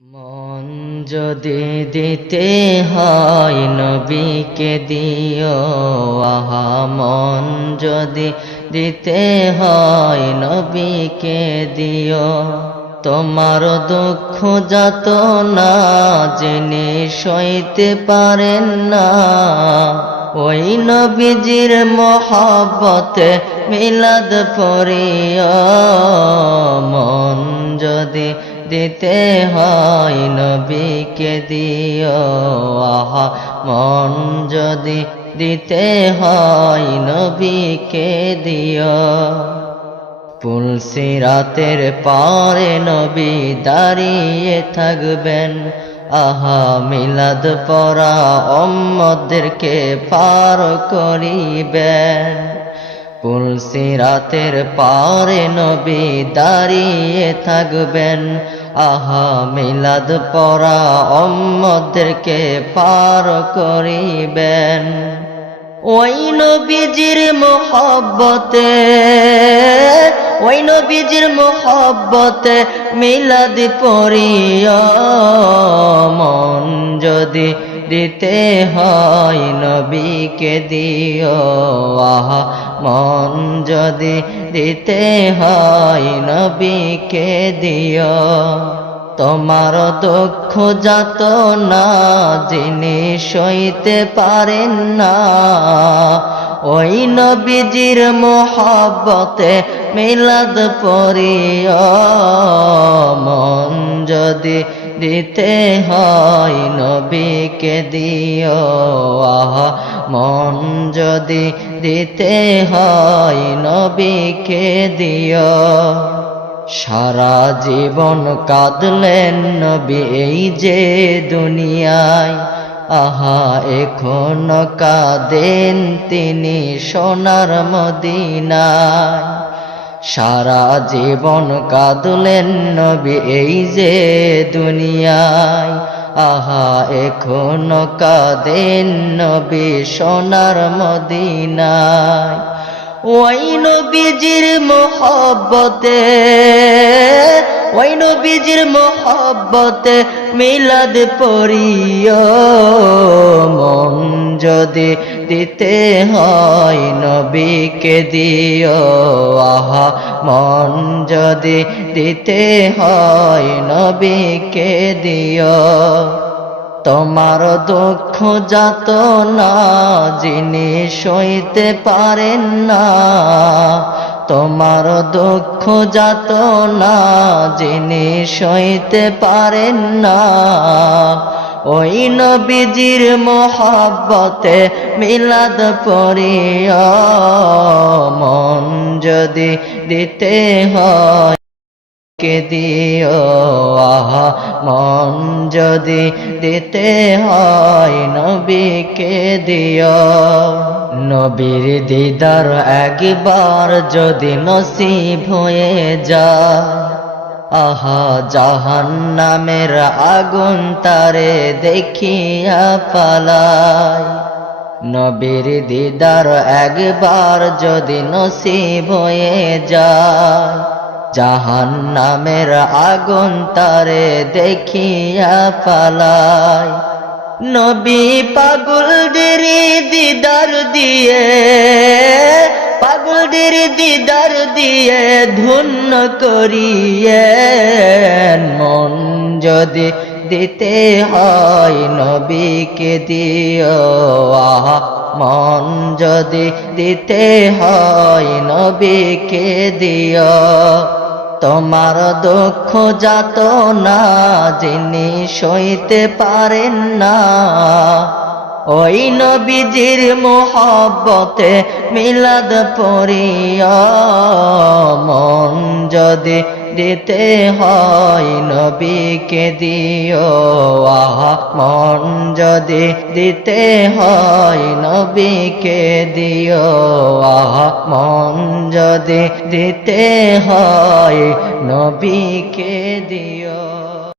মন যদি দিতে হয় নবীকে দিও, আহা মন যদি দিতে হয় নবীকে দিও। তোমার দুঃখ যাতনা যিনি সইতে পারেন না, ওই নবীজির মহব্বতে মিলাদ পড়িও। মন যদি দিতে হয় নবীকে দিও, আহা মন যদি দিতে হয় নবীকে দিও। পুলসিরাতের পারে নবী দাঁড়িয়ে থাকবেন, আহা মিলাদ পড়া উম্মতদেরকে পার করিবেন। পুলসিরাতের পারে নবী দাঁড়িয়ে থাকবেন, আহা মিলাদ পড়া উম্মতদেরকে পার করিবেন। ওই নবীজির মহব্বতে, ওই নবীজির মহব্বতে মিলাদ পড়িও। মন যদি দিতে হয় নবীকে দিও, আহা মন যদি দিতে হয় নবীকে দিও। তোমার দুঃখ যাতনা যিনি সইতে পারেন না, ওই নবীজির মহব্বতে মিলাদ পড়িও। মন যদি দিতে হয় নবীকে দিও, আহা মন যদি দিতে হয় নবীকে দিও। সারা জীবন কাঁদলেন নবী এই যে দুনিয়ায়, আহা এখনো কাঁদেন তিনি সোনার মদিনায়। সারা জীবন কাঁদলেন নবী এই যে দুনিয়ায়, আহা এখনো কাঁদেন নবী সোনার মদিনায়। ওই নবীজির মহব্বতে, ওই নবীজির মহব্বতে মিলাদ পড়িও। মন যদি দিতে হয় নবীকে দিও, আহা মন যদি দিতে হয় নবীকে দিও। তোমার দুঃখ যাতনা যিনি সইতে পারেন না, তোমার দুঃখ যাতনা যিনি সইতে পারেন না, ওই নবীজির মহব্বতে মিলাদ পড়িও। মন যদি দিতে হয় কে দিও, আহা মন যদি দিতে হয় নবীকে দিও। নবীর দিদার একবার যদি নসিব হয়ে যায়, আহা জাহান্নামের আগুন তারে দেখিয়া পালায়। নবীর দিদার একবার যদি নসিব হয়ে যায়, জাহান্নামের আগুন তারে দেখিয়া পালায়। নবী পাগলদের দিদার দিয়ে, পাগলদের দিদার দিয়ে ধন্য করিয়েন। মন যদি দিতে হয় নবীকে দিও, আহা মন যদি দিতে হয় নবীকে দিও। তোমার দুঃখ যাতনা যিনি সইতে পারেন না, ওই নবীজির মহব্বতে মিলাদ পড়িও। মন যদি দিতে হয় নবীকে দিও, আহা মন যদি দিতে হয় নবীকে দিও, আহা মন যদি দিতে হয় নবীকে দিও।